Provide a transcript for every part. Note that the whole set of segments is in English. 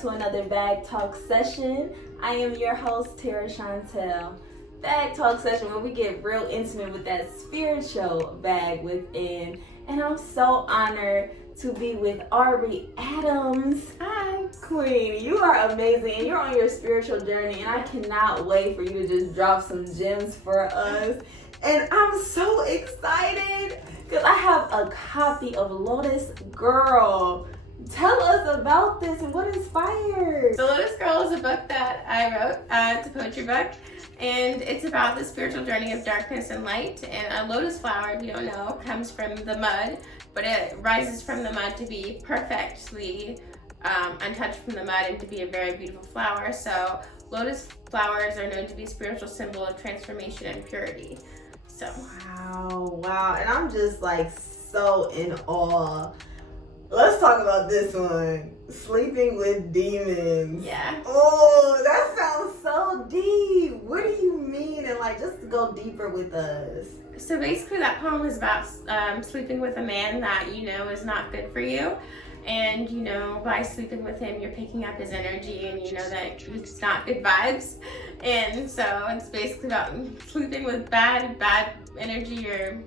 to another Bag Talk session. I am your host, Chantelle. Bag Talk session where we get real intimate with that spiritual bag within. And I'm so honored to be with Aubrey Adams. Hi, Queen. You are amazing and you're on your spiritual journey, and I cannot wait for you to just drop some gems for us. And I'm so excited because I have a copy of Lotus Girl. Tell us about this and what inspired. So Lotus Girl is a book that I wrote. It's a poetry book, and it's about the spiritual journey of darkness and light. And a lotus flower, if you don't know, comes from the mud, but it rises from the mud to be perfectly untouched from the mud and to be a very beautiful flower. So lotus flowers are known to be a spiritual symbol of transformation and purity. So wow, and I'm just like so in awe. Let's talk about this one. Sleeping with demons. Yeah. Oh, that sounds so deep. What do you mean? And like, just to go deeper with us. So basically that poem is about sleeping with a man that you know is not good for you. And you know, by sleeping with him, you're picking up his energy, and you know that it's not good vibes. And so it's basically about sleeping with bad energy or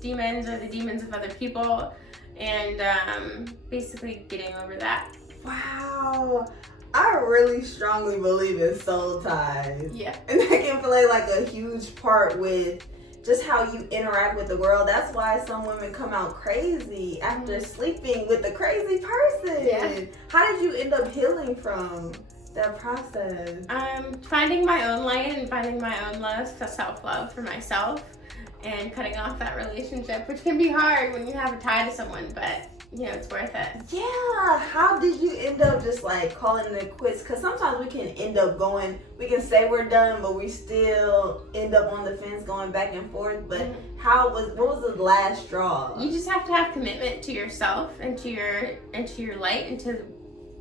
demons, or the demons of other people, and basically getting over that. Wow. I really strongly believe in soul ties. Yeah. And that can play like a huge part with just how you interact with the world. That's why some women come out crazy after sleeping with a crazy person. Yeah. How did you end up healing from that process? Finding my own light and finding my own love, self-love for myself, and cutting off that relationship, which can be hard when you have a tie to someone, but you know, it's worth it. Yeah. How did you end up just like calling it quits? Because sometimes we can end up we can say we're done, but we still end up on the fence going back and forth. But what was the last straw? You just have to have commitment to yourself and to your light and to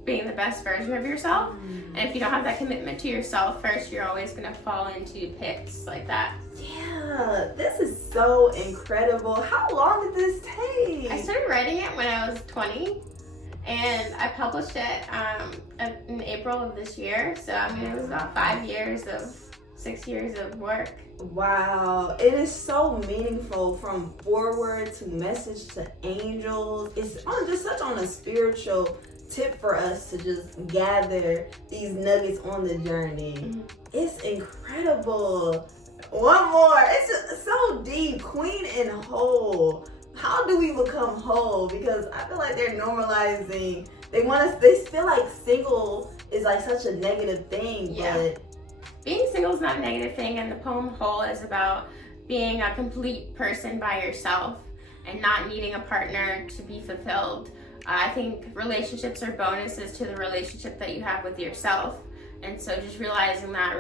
being the best version of yourself. And if you don't have that commitment to yourself first, you're always going to fall into pits like that. Yeah, this is so incredible. How long did this take? I started writing it when I was 20, and I published it in April of this year. So I mean, it was about 6 years of work. Wow, it is so meaningful, from forward to message to angels. It's on a spiritual tip for us to just gather these nuggets on the journey. It's incredible. One more. It's just so deep. Queen and whole. How do we become whole? Because I feel like they're normalizing. They feel like single is like such a negative thing. Yeah. But being single is not a negative thing, and the poem Whole is about being a complete person by yourself and not needing a partner to be fulfilled. I think relationships are bonuses to the relationship that you have with yourself. And so just realizing that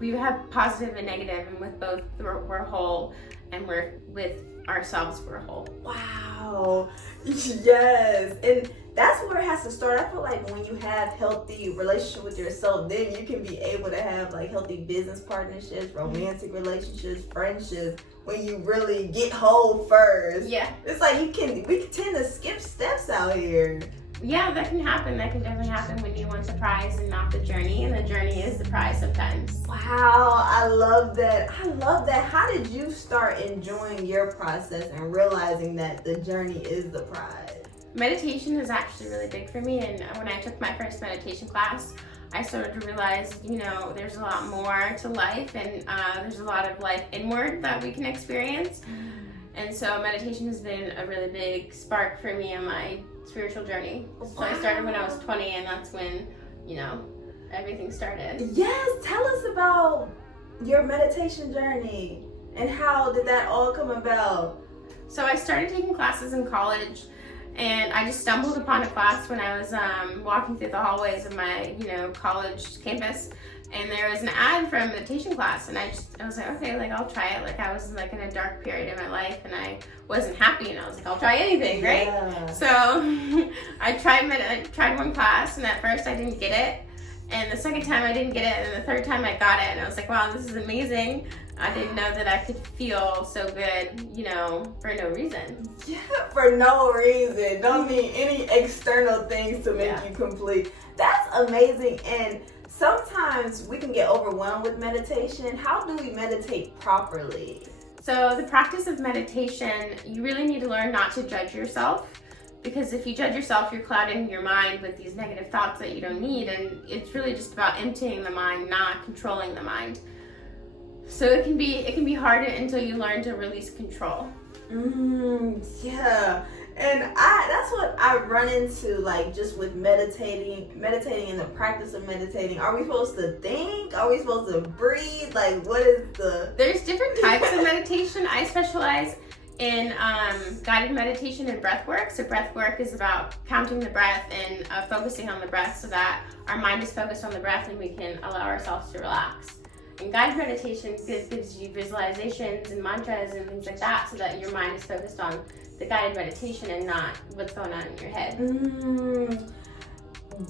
we have positive and negative, and with both we're whole, and with ourselves we're whole. Wow. Yes. And that's where it has to start. I feel like when you have healthy relationship with yourself, then you can be able to have like healthy business partnerships, romantic relationships, friendships, when you really get whole first. Yeah. It's like we can tend to skip steps out here. Yeah, that can happen. That can definitely happen when you want the prize and not the journey, and the journey is the prize sometimes. Wow, I love that. How did you start enjoying your process and realizing that the journey is the prize? Meditation is actually really big for me, and when I took my first meditation class, I started to realize, you know, there's a lot more to life, and there's a lot of life inward that we can experience. And so meditation has been a really big spark for me on my spiritual journey. So I started when I was 20, and that's when, you know, everything started. Yes, tell us about your meditation journey and how did that all come about? So I started taking classes in college, and I just stumbled upon a class when I was walking through the hallways of my, you know, college campus, and there was an ad for a meditation class, and I was like, okay, like I'll try it. Like I was like in a dark period of my life, and I wasn't happy, and I was like, I'll try anything, right? Yeah. So I tried one class, and at first I didn't get it, and the second time I didn't get it, and the third time I got it, and I was like, wow, this is amazing. I didn't know that I could feel so good, you know, for no reason. Yeah, for no reason. Don't need any external things to make you complete. That's amazing. And sometimes we can get overwhelmed with meditation. How do we meditate properly? So the practice of meditation, you really need to learn not to judge yourself, because if you judge yourself, you're clouding your mind with these negative thoughts that you don't need, and it's really just about emptying the mind, not controlling the mind. So it can be hard until you learn to release control. Yeah. And that's what I run into, like, just with meditating and the practice of meditating. Are we supposed to think? Are we supposed to breathe? Like, what is There's different types of meditation. I specialize in guided meditation and breath work. So breath work is about counting the breath and focusing on the breath so that our mind is focused on the breath and we can allow ourselves to relax. And guided meditation gives you visualizations and mantras and things like that so that your mind is focused on the guided meditation and not what's going on in your head.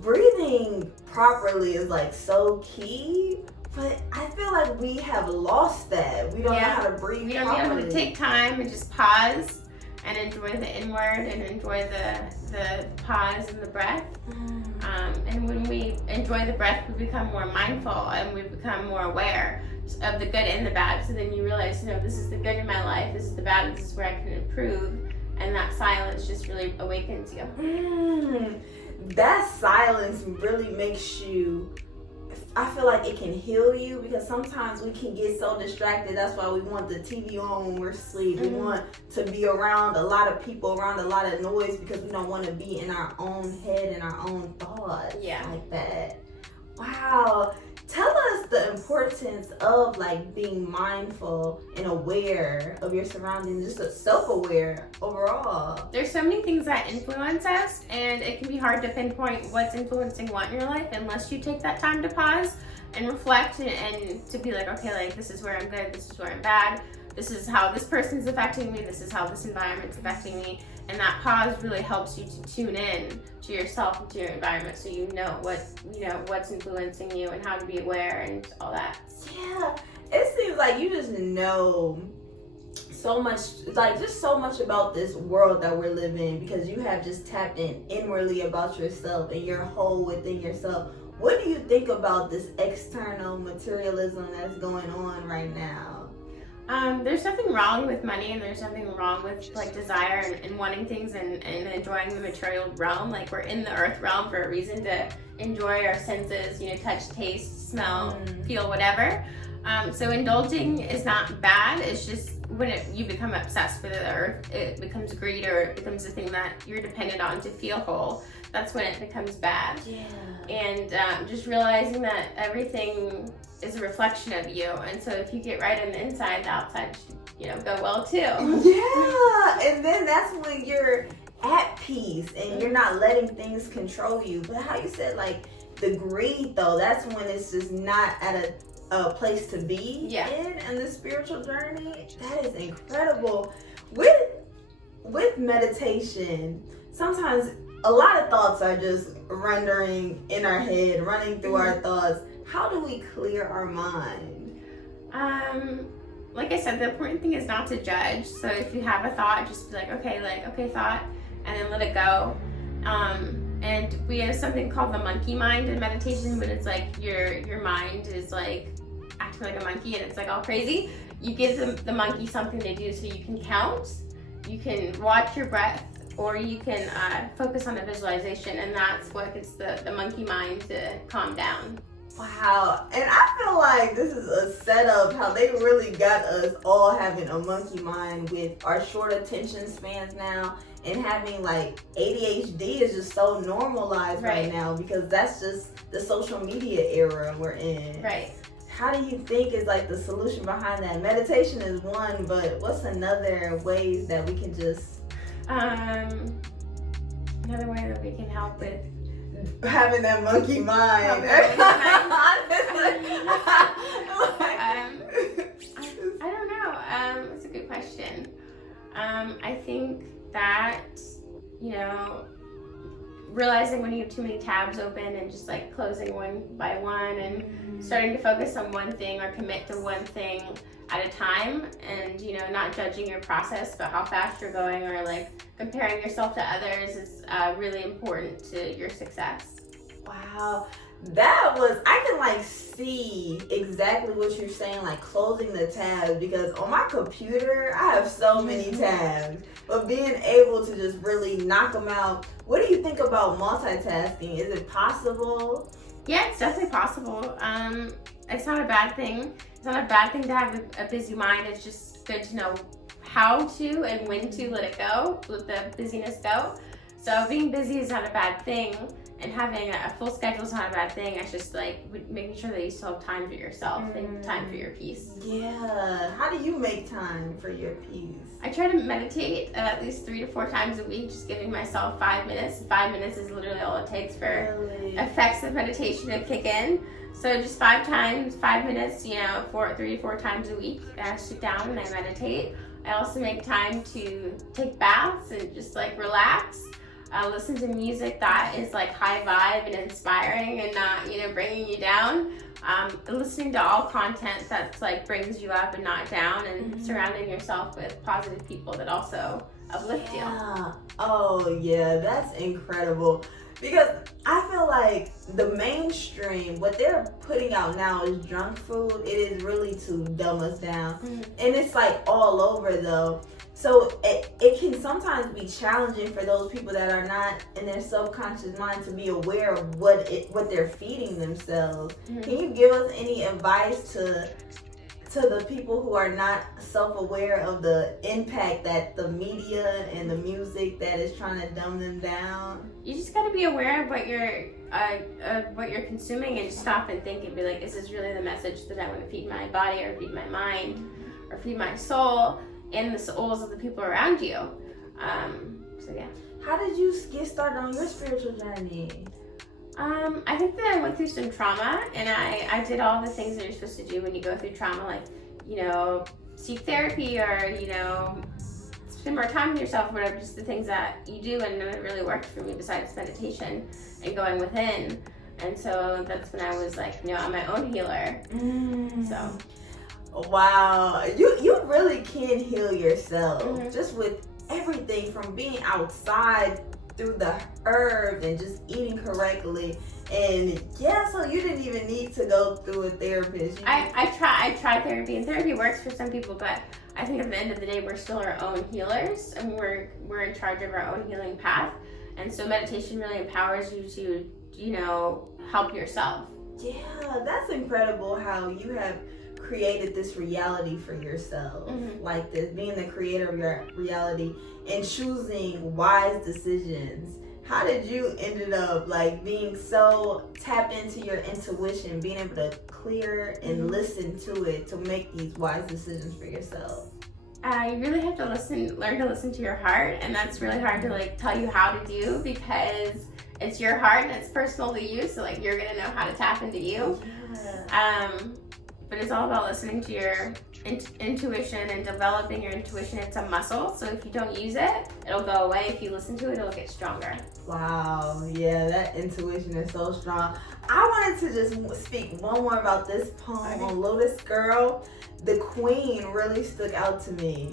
Breathing properly is like so key, but I feel like we have lost that. We don't know how to breathe We don't properly. be able to take time and just pause and enjoy the inward and enjoy the pause and the breath. And when we enjoy the breath, we become more mindful and we become more aware of the good and the bad. So then you realize, you know, this is the good in my life, this is the bad, this is where I can improve. And that silence just really awakens you. That silence really makes you, I feel like it can heal you, because sometimes we can get so distracted. That's why we want the TV on when we're asleep. We want to be around a lot of people, around a lot of noise, because we don't want to be in our own head and our own thoughts like that. Wow. Tell us the importance of, like, being mindful and aware of your surroundings, just self-aware overall. There's so many things that influence us, and it can be hard to pinpoint what's influencing what in your life unless you take that time to pause and reflect and to be like, okay, like, this is where I'm good, this is where I'm bad, this is how this person's affecting me, this is how this environment's affecting me. And that pause really helps you to tune in to yourself and to your environment, so you know what's influencing you and how to be aware and all that. Yeah, it seems like you just know so much, like, just so much about this world that we're living in, because you have just tapped in inwardly about yourself and your whole within yourself. What do you think about this external materialism that's going on right now? There's nothing wrong with money, and there's nothing wrong with, like, desire and wanting things and enjoying the material realm. Like, we're in the earth realm for a reason, to enjoy our senses, you know, touch, taste, smell, feel, whatever. So indulging is not bad. It's just when you become obsessed with the earth, it becomes greed, or it becomes the thing that you're dependent on to feel whole. That's when it becomes bad. Yeah. And just realizing that everything is a reflection of you, and so if you get right on the inside, the outside should, you know, go well too. Yeah, and then that's when you're at peace and you're not letting things control you. But how you said, like, the greed, though, that's when it's just not at a place to be in the spiritual journey. That is incredible. With meditation, sometimes a lot of thoughts are just running through our thoughts. How do we clear our mind? Like I said, the important thing is not to judge. So if you have a thought, just be like, okay, thought, and then let it go. And we have something called the monkey mind in meditation, when it's like your mind is like acting like a monkey and it's like all crazy. You give the monkey something to do, so you can count, you can watch your breath, or you can focus on a visualization, and that's what gets the monkey mind to calm down. Wow, and I feel like this is a setup, how they really got us all having a monkey mind with our short attention spans now, and having, like, ADHD is just so normalized right now, because that's just the social media era we're in. Right. How do you think is, like, the solution behind that? Meditation is one, but what's another ways that we can just... Another way that we can help with having that monkey mind. I don't know. It's a good question. I think that, you know, realizing when you have too many tabs open and just, like, closing one by one and starting to focus on one thing or commit to one thing at a time, and not judging your process but how fast you're going, or like comparing yourself to others is really important to your success. Wow. I can like see exactly what you're saying, like closing the tabs, because on my computer I have so many tabs, but being able to just really knock them out. What do you think about multitasking? Is it possible? Yeah, it's definitely possible. It's not a bad thing. It's not a bad thing to have a busy mind. It's just good to know how to and when to let it go, let the busyness go. So being busy is not a bad thing, and having a full schedule is not a bad thing. It's just like making sure that you still have time for yourself and time for your peace. Yeah. How do you make time for your peace? I try to meditate at least 3 to 4 times a week, just giving myself 5 minutes. 5 minutes is literally all it takes for effects of meditation to kick in. So just 5 minutes, 3 to 4 times a week. I sit down and I meditate. I also make time to take baths and just like relax. Listen to music that is like high vibe and inspiring and not, bringing you down. Listening to all content that's like brings you up and not down, and surrounding yourself with positive people that also uplift you. Oh yeah, that's incredible. Because I feel like the mainstream, what they're putting out now is junk food. It is really to dumb us down. And it's like all over though. So it can sometimes be challenging for those people that are not in their subconscious mind to be aware of what they're feeding themselves. Can you give us any advice to the people who are not self-aware of the impact that the media and the music that is trying to dumb them down? You just got to be aware of what you're consuming, and just stop and think and be like, is this really the message that I want to feed my body, or feed my mind, or feed my soul, and the souls of the people around you? So yeah. How did you get started on your spiritual journey? I think that I went through some trauma, and I did all the things that you're supposed to do when you go through trauma, like, seek therapy, or, spend more time with yourself, whatever, just the things that you do, and none of it really worked for me besides meditation and going within. And so that's when I was like, I'm my own healer. So. Wow, you really can heal yourself just with everything from being outside through the herbs and just eating correctly. And yeah, so you didn't even need to go through a therapist. I tried therapy, and therapy works for some people, but I think at the end of the day, we're still our own healers, and we're in charge of our own healing path. And so meditation really empowers you to, help yourself. Yeah, that's incredible how you have created this reality for yourself, like this, being the creator of your reality and choosing wise decisions. How did you ended up like being so tapped into your intuition, being able to clear and listen to it to make these wise decisions for yourself? You really have to learn to listen to your heart, and that's really hard to like tell you how to do, because it's your heart and it's personal to you, so like you're gonna know how to tap into you. But it's all about listening to your intuition and developing your intuition. It's a muscle, so if you don't use it, it'll go away. If you listen to it, it'll get stronger. Wow, yeah, that intuition is so strong. I wanted to just speak one more about this poem on Lotus Girl. The queen really stuck out to me.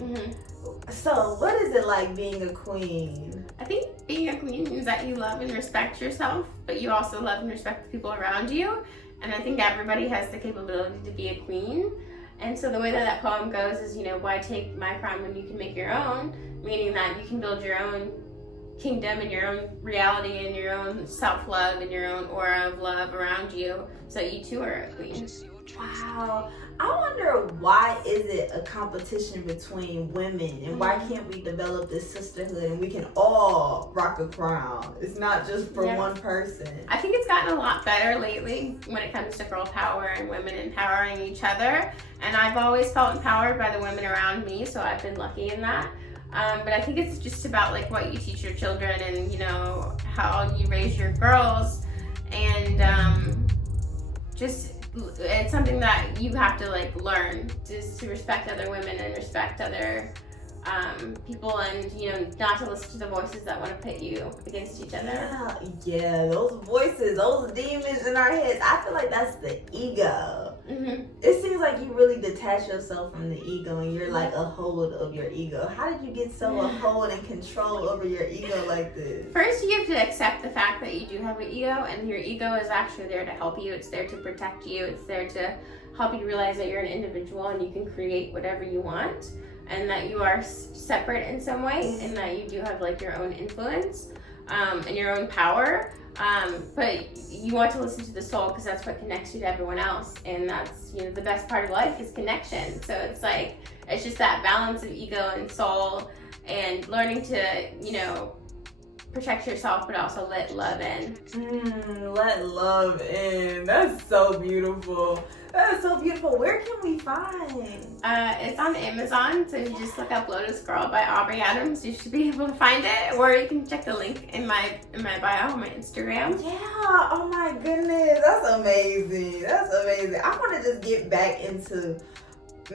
So what is it like being a queen? I think being a queen means that you love and respect yourself, but you also love and respect the people around you. And I think everybody has the capability to be a queen. And so the way that poem goes is, why take my crown when you can make your own? Meaning that you can build your own kingdom and your own reality and your own self-love and your own aura of love around you, so you too are a queen. Wow. I wonder, why is it a competition between women, and why can't we develop this sisterhood and we can all rock a crown? It's not just for one person. I think it's gotten a lot better lately when it comes to girl power and women empowering each other. And I've always felt empowered by the women around me, so I've been lucky in that. But I think it's just about like what you teach your children, and how you raise your girls, and it's something that you have to like learn, just to respect other women and respect other people, and not to listen to the voices that want to pit you against each other. Yeah, those voices, those demons in our heads, I feel like that's the ego. Mm-hmm. It seems like you really detach yourself from the ego and you're like a hold of your ego. How did you get so a hold and control over your ego like this? First, you have to accept the fact that you do have an ego, and your ego is actually there to help you. It's there to protect you. It's there to help you realize that you're an individual and you can create whatever you want, and that you are separate in some way, and that you do have like your own influence and your own power. But you want to listen to the soul because that's what connects you to everyone else, and that's, you know, the best part of life is connection. So it's like, it's just that balance of ego and soul, and learning to, you know, protect yourself but also let love in. Let love in. That's so beautiful. That's so beautiful. Where can we find? It's on Amazon, so you just look up Lotus Girl by Aubrey Adams. You should be able to find it, or you can check the link in my bio on my Instagram. Yeah. Oh my goodness. That's amazing. That's amazing. I want to just get back into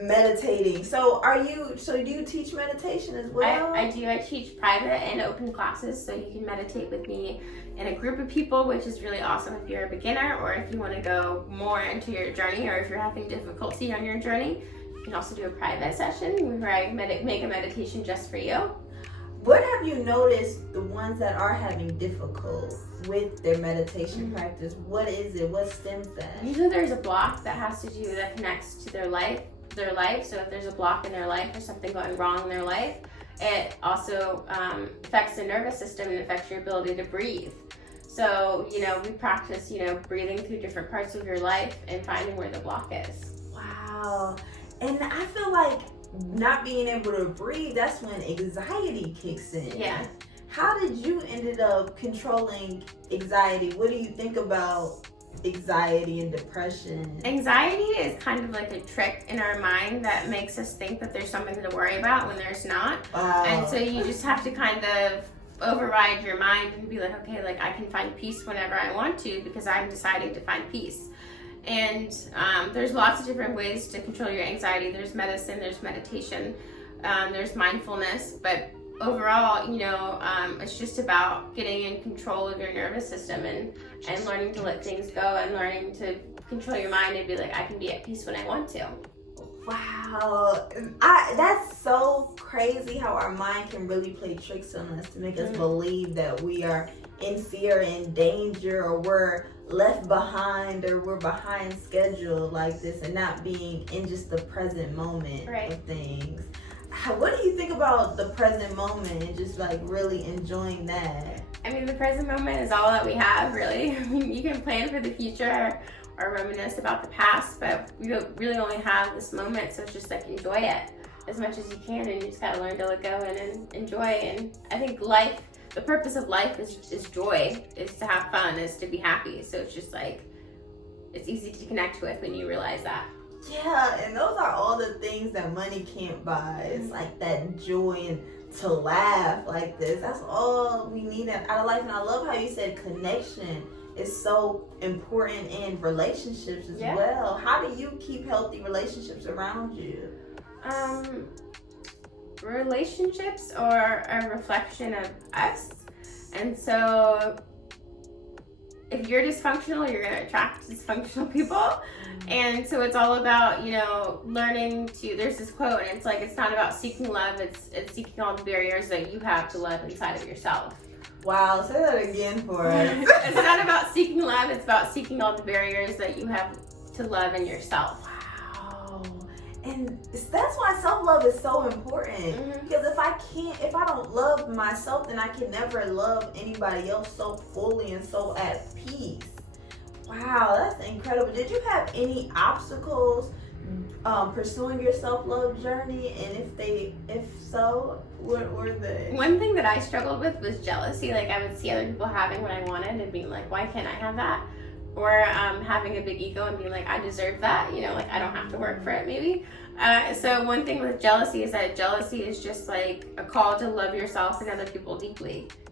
meditating. So do you teach meditation as well? I do. I teach private and open classes, so you can meditate with me in a group of people, which is really awesome if you're a beginner, or if you want to go more into your journey, or if you're having difficulty on your journey. You can also do a private session where I make a meditation just for you. What have you noticed the ones that are having difficulty with their meditation practice? What is it? What stems that? Usually there's a block that connects to their life. So if there's a block in their life or something going wrong in their life, it also affects the nervous system and affects your ability to breathe. So, you know, we practice, you know, breathing through different parts of your life and finding where the block is. Wow. And I feel like not being able to breathe, that's when anxiety kicks in. Yeah. How did you ended up controlling anxiety? What do you think about anxiety and depression? Anxiety is kind of like a trick in our mind that makes us think that there's something to worry about when there's not. Wow. And so you just have to kind of override your mind and be like, okay, like I can find peace whenever I want to because I'm deciding to find peace. And there's lots of different ways to control your anxiety. There's medicine, there's meditation, there's mindfulness, but overall, you know, it's just about getting in control of your nervous system and learning to let things go and learning to control your mind and be like, I can be at peace when I want to. Wow. That's so crazy how our mind can really play tricks on us to make us believe that we are in fear and danger, or we're left behind, or we're behind schedule like this, and not being in just the present moment of things. What do you think about the present moment and just like really enjoying that? I mean, the present moment is all that we have, really. I mean, you can plan for the future or reminisce about the past, but we really only have this moment, so it's just like enjoy it as much as you can, and you just gotta learn to let go and enjoy. And I think life, the purpose of life is joy, is to have fun, is to be happy. So it's just like, it's easy to connect with when you realize that. Yeah, and those are all the things that money can't buy. It's like that joy and to laugh like this. That's all we need out of life. And I love how you said connection is so important in relationships as well. How do you keep healthy relationships around you? Relationships are a reflection of us. And so if you're dysfunctional, you're going to attract dysfunctional people. And so it's all about, you know, learning to, there's this quote, and it's like, it's not about seeking love, it's seeking all the barriers that you have to love inside of yourself. Wow, say that again for us. It's not about seeking love, it's about seeking all the barriers that you have to love in yourself. Wow. And that's why self-love is so important. Because if I don't love myself, then I can never love anybody else so fully and so at peace. Wow, that's incredible. Did you have any obstacles pursuing your self-love journey? And if so, what were they? One thing that I struggled with was jealousy. Like, I would see other people having what I wanted and being like, why can't I have that? Or having a big ego and being like, I deserve that. You know, like, I don't have to work for it, maybe. So one thing with jealousy is that jealousy is just like a call to love yourself and other people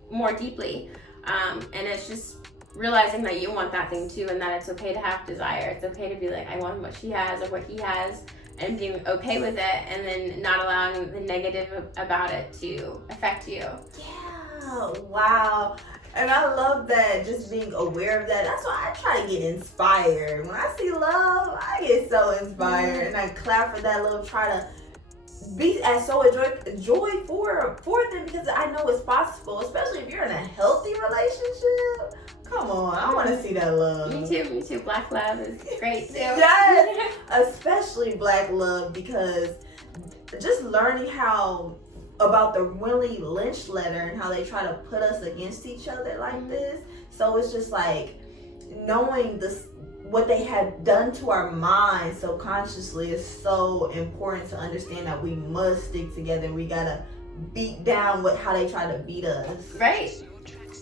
more deeply. And it's just realizing that you want that thing too, and that it's okay to have desire. It's okay to be like, I want what she has or what he has, and being okay with it, and then not allowing the negative about it to affect you. Yeah, wow. And I love that, just being aware of that. That's why I try to get inspired. When I see love, I get so inspired. And I clap for that love, try to be as so joy for them, because I know it's possible, especially if you're in a healthy relationship. Come on, I want to see that love. Me too. Black love is great too. Yes, especially black love, because just learning about the Willie Lynch letter and how they try to put us against each other like this. So it's just like knowing what they have done to our minds subconsciously is so important to understand that we must stick together. We gotta beat down how they try to beat us. Right.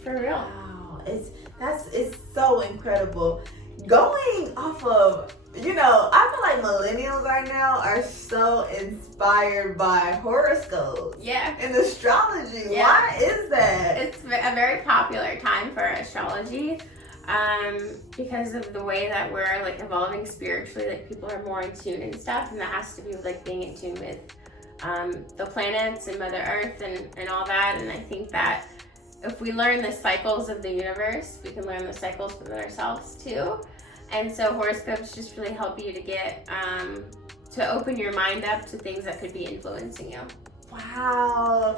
For real. Wow. It's so incredible. Going off of, I feel like millennials right now are so inspired by horoscopes. Yeah. And astrology. Yeah. Why is that? It's a very popular time for astrology. Because of the way that we're like evolving spiritually, like people are more in tune and stuff, and that has to be with like being in tune with the planets and Mother Earth and all that. And I think that if we learn the cycles of the universe, we can learn the cycles within ourselves too. And so horoscopes just really help you to get to open your mind up to things that could be influencing you. Wow.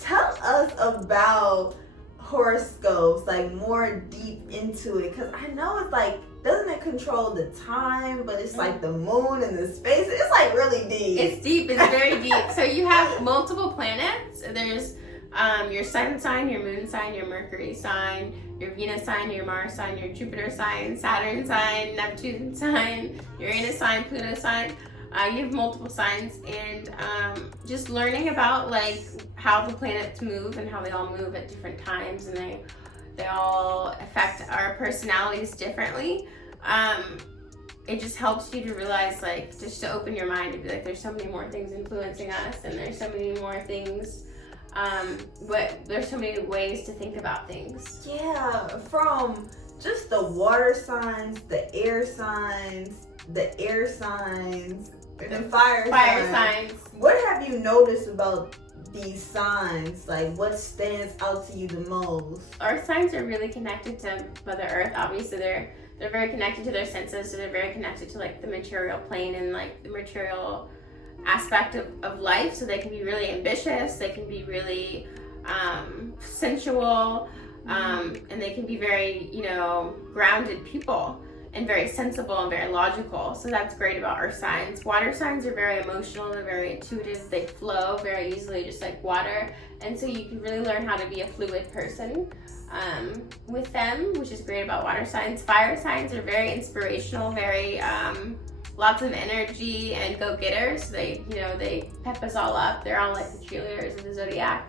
Tell us about horoscopes, like more deep into it, because I know it's like, doesn't it control the time, but it's like the moon and the space, it's like really deep. It's deep. It's very deep. So you have multiple planets. There's your sun sign, your moon sign, your Mercury sign, your Venus sign, your Mars sign, your Jupiter sign, Saturn sign, Neptune sign, Uranus sign, Pluto sign. You have multiple signs, and just learning about like how the planets move and how they all move at different times, and they all affect our personalities differently. It just helps you to realize, like, just to open your mind and be like, there's so many more things influencing us, and there's so many more things. But there's so many ways to think about things. Yeah, from just the water signs, the air signs, and fire signs. What have you noticed about these signs? Like, what stands out to you the most? Earth signs are really connected to Mother Earth. Obviously, they're very connected to their senses, so they're very connected to like the material plane and like the material aspect of life. So they can be really ambitious. They can be really sensual, and they can be very, grounded people, and very sensible and very logical. So that's great about earth signs. Water signs are very emotional, they're very intuitive, they flow very easily, just like water. And so you can really learn how to be a fluid person with them, which is great about water signs. Fire signs are very inspirational, very lots of energy and go-getters. They pep us all up. They're all like the cheerleaders of the zodiac.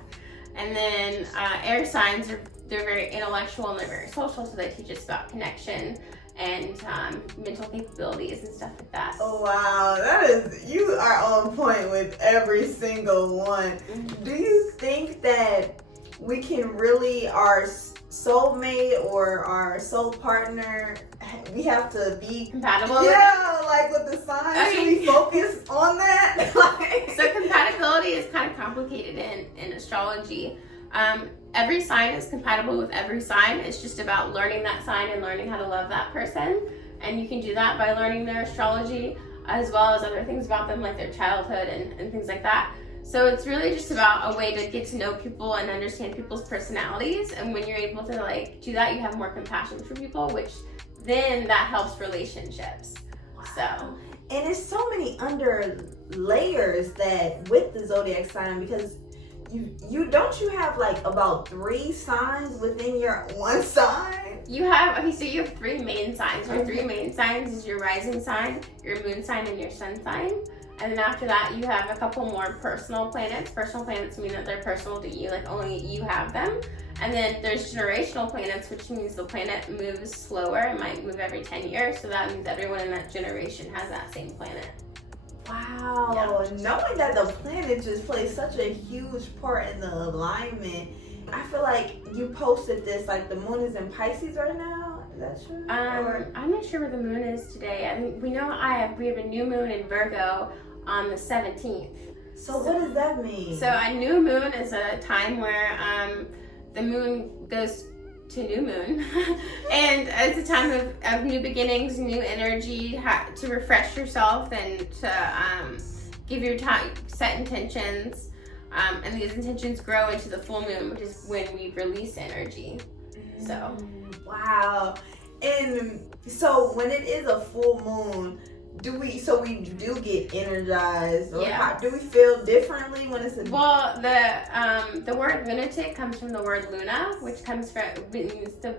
And then air signs they're very intellectual and they're very social, so they teach us about connection and mental capabilities and stuff like that. Oh wow, you are on point with every single one. Mm-hmm. Do you think that we can really, our soulmate or our soul partner, we have to be compatible? Yeah, like with the signs, should we focus on that? So compatibility is kind of complicated in astrology. Every sign is compatible with every sign. It's just about learning that sign and learning how to love that person. And you can do that by learning their astrology, as well as other things about them, like their childhood and things like that. So it's really just about a way to get to know people and understand people's personalities. And when you're able to like do that, you have more compassion for people, which then that helps relationships. So. And it's so many under layers that with the zodiac sign, because you have like about 3 signs within your one sign? You have 3 main signs. Your 3 main signs is your rising sign, your moon sign, and your sun sign. And then after that, you have a couple more personal planets. Personal planets mean that they're personal to you, like only you have them. And then there's generational planets, which means the planet moves slower. It might move every 10 years, so that means everyone in that generation has that same planet. Wow, yeah. Knowing that the planet just plays such a huge part in the alignment. I feel like you posted this, like the moon is in Pisces right now. Is that true? I'm not sure where the moon is today. I mean, we have a new moon in Virgo on the 17th. So what does that mean? So a new moon is a time where the moon goes to new moon. And it's a time of new beginnings, new energy, to refresh yourself and to give your time, set intentions. And these intentions grow into the full moon, which is when we release energy. So. Wow. And so when it is a full moon, we do get energized, or do we feel differently when it's Well, the word lunatic comes from the word luna, which means the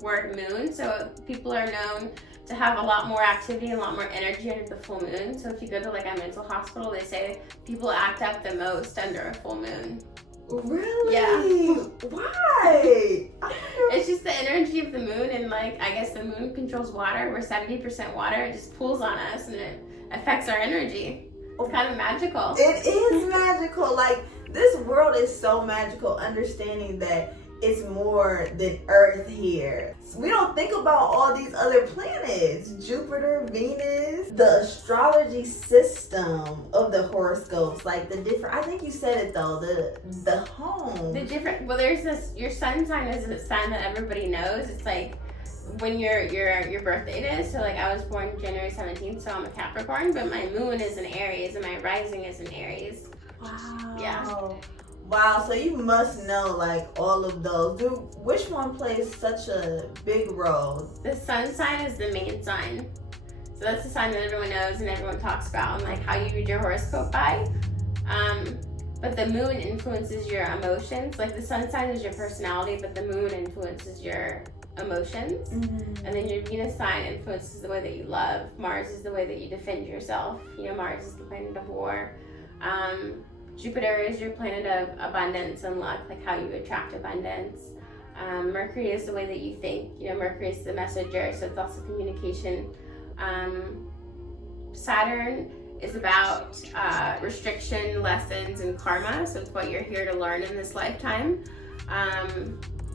word moon. So people are known to have a lot more activity and a lot more energy under the full moon. So if you go to like a mental hospital, they say people act up the most under a full moon. Really? Yeah. Why? It's just the energy of the moon, and like I guess the moon controls water. We're 70% water. It just pulls on us and it affects our energy. It's kind of magical. It is magical. Like, this world is so magical, understanding that it's more than Earth here. We don't think about all these other planets. Jupiter, Venus, the astrology system of the horoscopes, like the different, I think you said it though, the home. The different, well, there's this, your sun sign is a sign that everybody knows. It's like when your birth date is. So like I was born January 17th, so I'm a Capricorn, but my moon is in Aries and my rising is in Aries. Wow. Yeah. Wow, so you must know like all of those. Which one plays such a big role? The sun sign is the main sign. So that's the sign that everyone knows and everyone talks about, and like how you read your horoscope by. But the moon influences your emotions. Like the sun sign is your personality, but the moon influences your emotions. Mm-hmm. And then your Venus sign influences the way that you love. Mars is the way that you defend yourself. You know, Mars is the planet of war. Jupiter is your planet of abundance and luck, like how you attract abundance. Mercury is the way that you think. You know, Mercury is the messenger, so it's also communication. Saturn is about restriction, lessons, and karma, so it's what you're here to learn in this lifetime.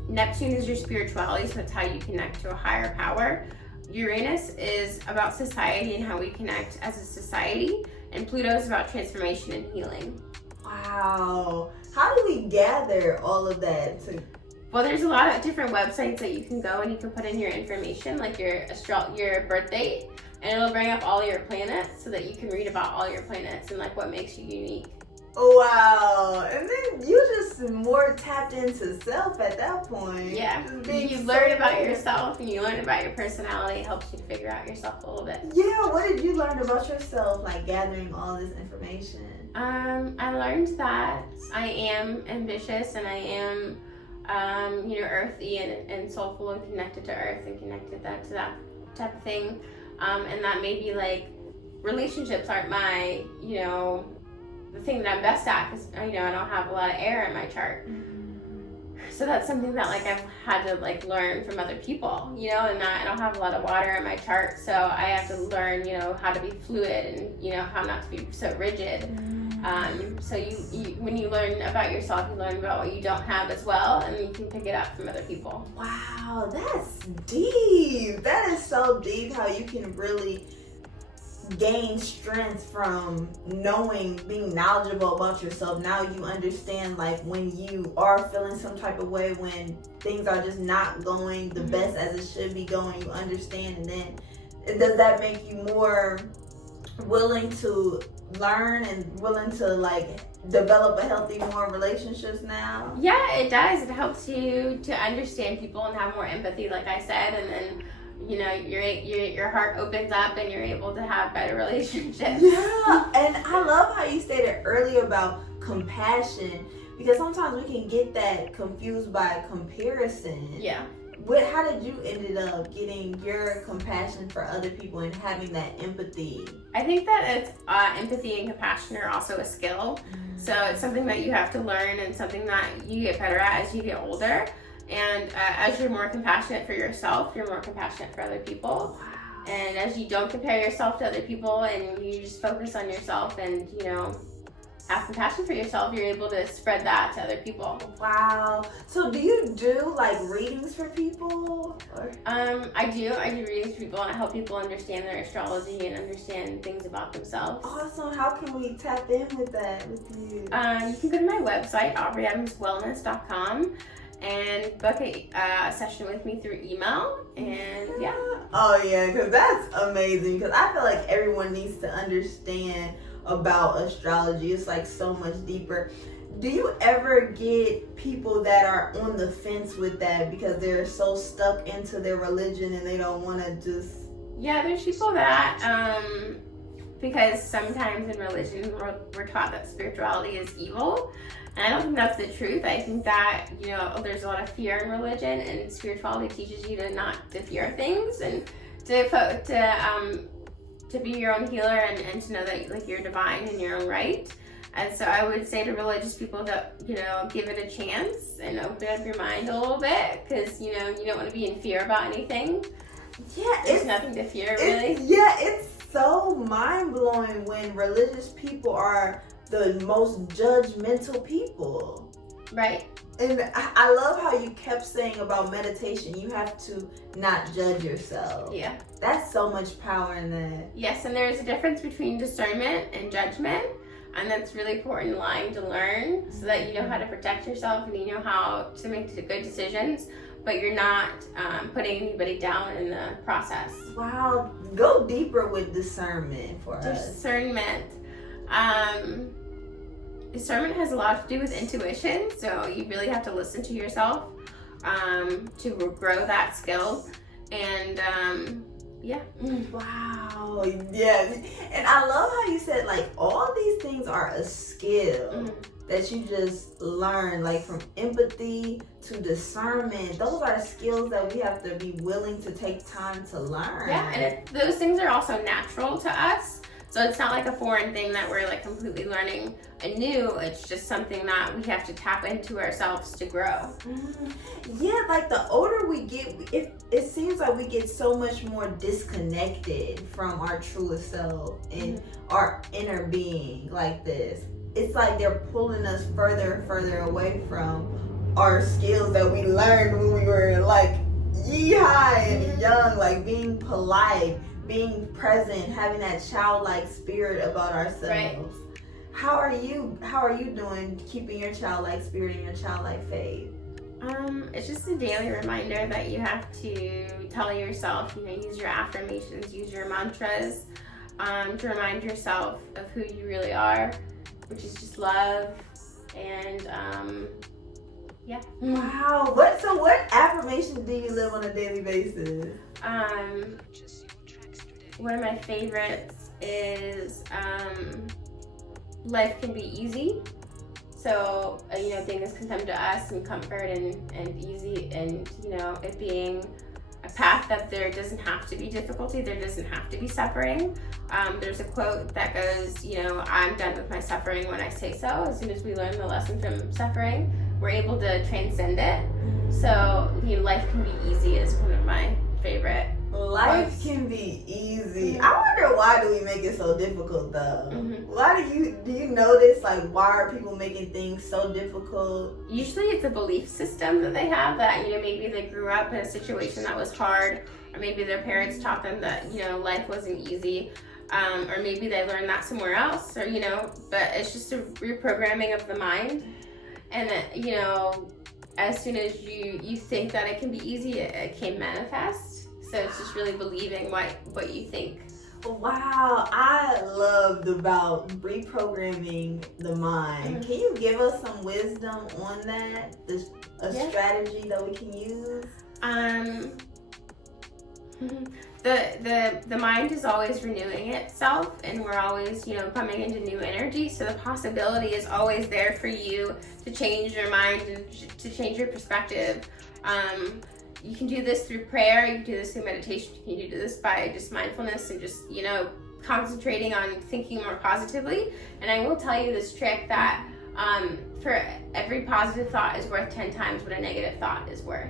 Neptune is your spirituality, so it's how you connect to a higher power. Uranus is about society and how we connect as a society, and Pluto is about transformation and healing. Wow. How do we gather all of that? Well, there's a lot of different websites that you can go and you can put in your information, like your birth date, and it'll bring up all your planets so that you can read about all your planets and like what makes you unique. Wow. And then you just more tapped into self at that point. Yeah. You learn about yourself and you learn about your personality. It helps you to figure out yourself a little bit. Yeah. What did you learn about yourself, like gathering all this information? I learned that I am ambitious and I am, earthy and soulful and connected to earth and connected to that type of thing. And that maybe like relationships aren't my, the thing that I'm best at, because I don't have a lot of air in my chart. So that's something that like I've had to like learn from other people, and that I don't have a lot of water in my chart, so I have to learn, how to be fluid and how not to be so rigid. So you when you learn about yourself, you learn about what you don't have as well, and you can pick it up from other people. Wow, that's deep. That is so deep, how you can really gain strength from being knowledgeable about yourself. Now you understand, like, when you are feeling some type of way, when things are just not going the best as it should be going, you understand. And then does that make you more willing to learn and willing to like develop a healthy more relationships now? Yeah, it does. It helps you to understand people and have more empathy, like I said, and then your heart opens up and you're able to have better relationships. Yeah, and I love how you stated earlier about compassion, because sometimes we can get that confused by comparison. Yeah. How did you ended up getting your compassion for other people and having that empathy? I think that it's empathy and compassion are also a skill. So it's something that you have to learn and something that you get better at as you get older. And as you're more compassionate for yourself, you're more compassionate for other people. Wow. And as you don't compare yourself to other people and you just focus on yourself and, have compassion for yourself, you're able to spread that to other people. Wow. So do you do like readings for people? Or? I do readings for people, and I help people understand their astrology and understand things about themselves. Awesome. How can we tap in with that with you? You can go to my website, AubreyAdamsWellness.com. and book a session with me through email. And yeah. Oh yeah, because that's amazing. Because I feel like everyone needs to understand about astrology. It's like so much deeper. Do you ever get people that are on the fence with that because they're so stuck into their religion and they don't want to just... Yeah, there's people that, because sometimes in religion we're taught that spirituality is evil. And I don't think that's the truth. I think that, there's a lot of fear in religion, and spirituality teaches you to fear things and to be your own healer and to know that like you're divine in your own right. And so I would say to religious people that, give it a chance and open up your mind a little bit, because, you don't want to be in fear about anything. Yeah, there's nothing to fear, really. It's so mind-blowing when religious people are the most judgmental people. Right. And I love how you kept saying about meditation, you have to not judge yourself. Yeah. That's so much power in that. Yes, and there's a difference between discernment and judgment. And that's really important line to learn, so that you know how to protect yourself and you know how to make good decisions, but you're not putting anybody down in the process. Wow. Go deeper with discernment for us. Discernment. Discernment has a lot to do with intuition, so you really have to listen to yourself to grow that skill. And yeah. Wow. Yeah. And I love how you said like all these things are a skill that you just learn, like from empathy to discernment. Those are skills that we have to be willing to take time to learn. Yeah, and those things are also natural to us. So it's not like a foreign thing that we're like completely learning anew. It's just something that we have to tap into ourselves to grow. Yeah, like the older we get, it seems like we get so much more disconnected from our truest self and our inner being like this. It's like they're pulling us further and further away from our skills that we learned when we were like yee-high and young, like being polite, being present, having that childlike spirit about ourselves. Right. How are you doing keeping your childlike spirit and your childlike faith? It's just a daily reminder that you have to tell yourself, use your affirmations, use your mantras, to remind yourself of who you really are, which is just love. And yeah. Wow. What affirmations do you live on a daily basis? One of my favorites is life can be easy. So, things can come to us in comfort and easy, and, it being a path that there doesn't have to be difficulty, there doesn't have to be suffering. There's a quote that goes, I'm done with my suffering when I say so. As soon as we learn the lesson from suffering, we're able to transcend it. So, life can be easy is one of my favorite. Life can be easy. I wonder why do we make it so difficult though? Why do you notice like why are people making things so difficult? Usually it's a belief system that they have that maybe they grew up in a situation that was hard, or maybe their parents taught them that life wasn't easy, or maybe they learned that somewhere else, or but it's just a reprogramming of the mind. And that as soon as you think that it can be easy, it can manifest. So it's just really believing what you think. Wow, I loved about reprogramming the mind. Can you give us some wisdom on that? A strategy that we can use? The mind is always renewing itself, and we're always, coming into new energy. So the possibility is always there for you to change your mind and to change your perspective. You can do this through prayer, you can do this through meditation, you can do this by just mindfulness and just, concentrating on thinking more positively. And I will tell you this trick that for every positive thought is worth 10 times what a negative thought is worth.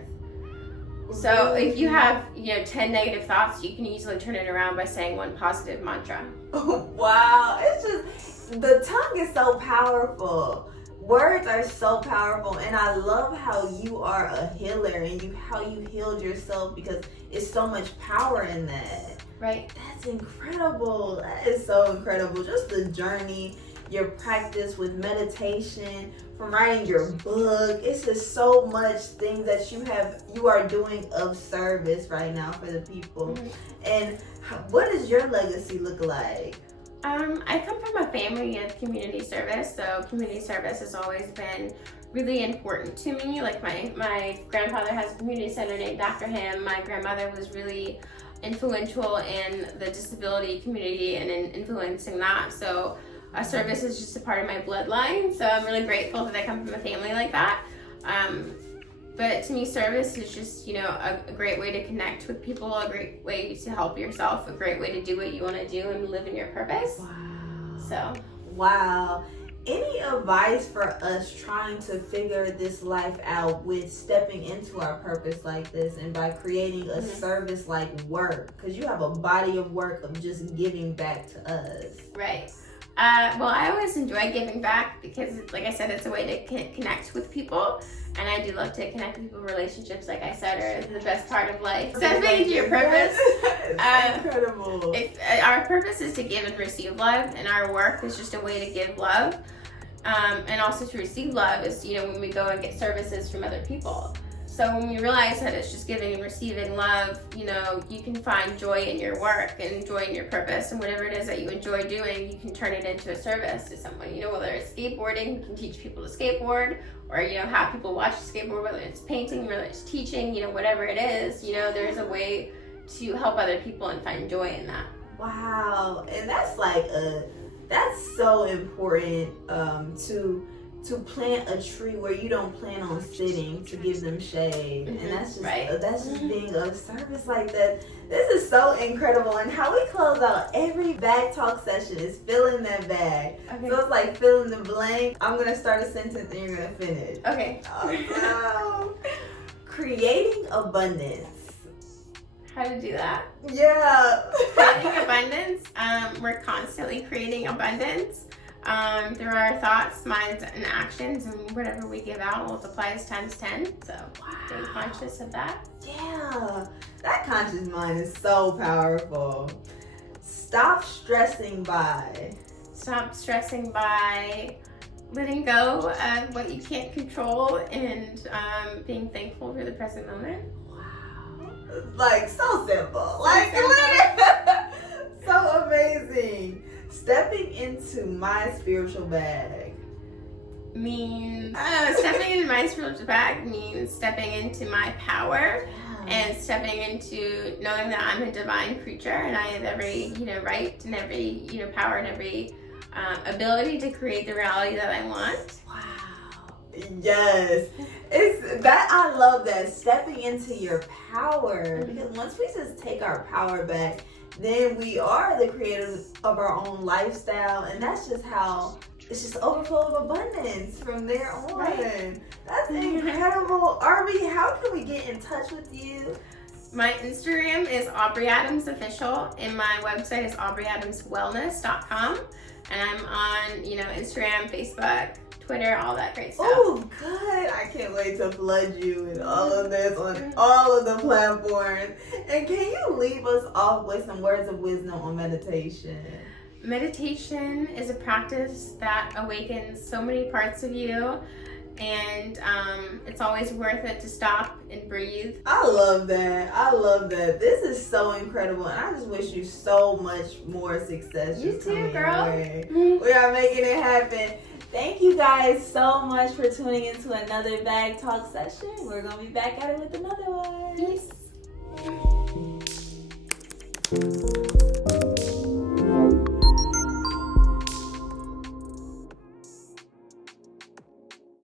So if you have, 10 negative thoughts, you can easily turn it around by saying one positive mantra. Oh, wow. It's just, the tongue is so powerful. Words are so powerful, and I love how you are a healer and how you healed yourself, because it's so much power in that. Right. That's incredible. That is so incredible. Just the journey your practice with meditation, from writing your book. It's just so much things that you are doing of service right now for the people. And what does your legacy look like? I come from a family of community service, so community service has always been really important to me. Like my grandfather has a community center named after him. My grandmother was really influential in the disability community and in influencing that. So service is just a part of my bloodline. So I'm really grateful that I come from a family like that. But to me, service is just, a great way to connect with people, a great way to help yourself, a great way to do what you want to do and live in your purpose. Wow. Any advice for us trying to figure this life out with stepping into our purpose like this and by creating a service like work? Because you have a body of work of just giving back to us. Right. Well, I always enjoy giving back because, like I said, it's a way to connect with people. And I do love to connect with people. Relationships, like I said, are the best part of life. Stepping into your purpose. Incredible. Our purpose is to give and receive love, and our work is just a way to give love. And also to receive love is, when we go and get services from other people. So when we realize that it's just giving and receiving love, you can find joy in your work and joy in your purpose, and whatever it is that you enjoy doing, you can turn it into a service to someone. Whether it's skateboarding, you can teach people to skateboard, or, have people watch you skateboard, whether it's painting, whether it's teaching, whatever it is, there's a way to help other people and find joy in that. Wow. And that's that's so important to plant a tree where you don't plan on sitting to give them shade. And that's just being of service like that. This is so incredible. And how we close out every bag talk session is fill in that bag. Okay. So it's like fill in the blank. I'm gonna start a sentence and you're gonna finish. Okay. Awesome. Creating abundance. How to do that? Yeah. Creating abundance. We're constantly creating abundance. Through our thoughts, minds, and actions, and whatever we give out multiplies times 10. So being conscious of that. Yeah, that conscious mind is so powerful. Stop stressing by letting go of what you can't control and being thankful for the present moment. Wow, like so simple, so amazing. Stepping into my spiritual bag means stepping into my spiritual bag means stepping into my power and stepping into knowing that I'm a divine creature and I have every right and every power and every ability to create the reality that I want. Wow. Yes. It's that I love that, stepping into your power, because once we just take our power back, then we are the creators of our own lifestyle, and that's just how it's just overflow of abundance from there on. Right. That's incredible. Aubrey, how can we get in touch with you? My Instagram is Aubrey Adams Official, and my website is aubreyadamswellness.com, and I'm on Instagram, Facebook, Twitter, all that great stuff. Oh, good. I can't wait to flood you with all of this on all of the platforms. And can you leave us off with some words of wisdom on meditation? Meditation is a practice that awakens so many parts of you, and it's always worth it to stop and breathe. I love that. This is so incredible, and I just wish you so much more success. You too, girl. We are making it happen. Thank you guys so much for tuning into another Bag Talk session. We're going to be back at it with another one. Peace.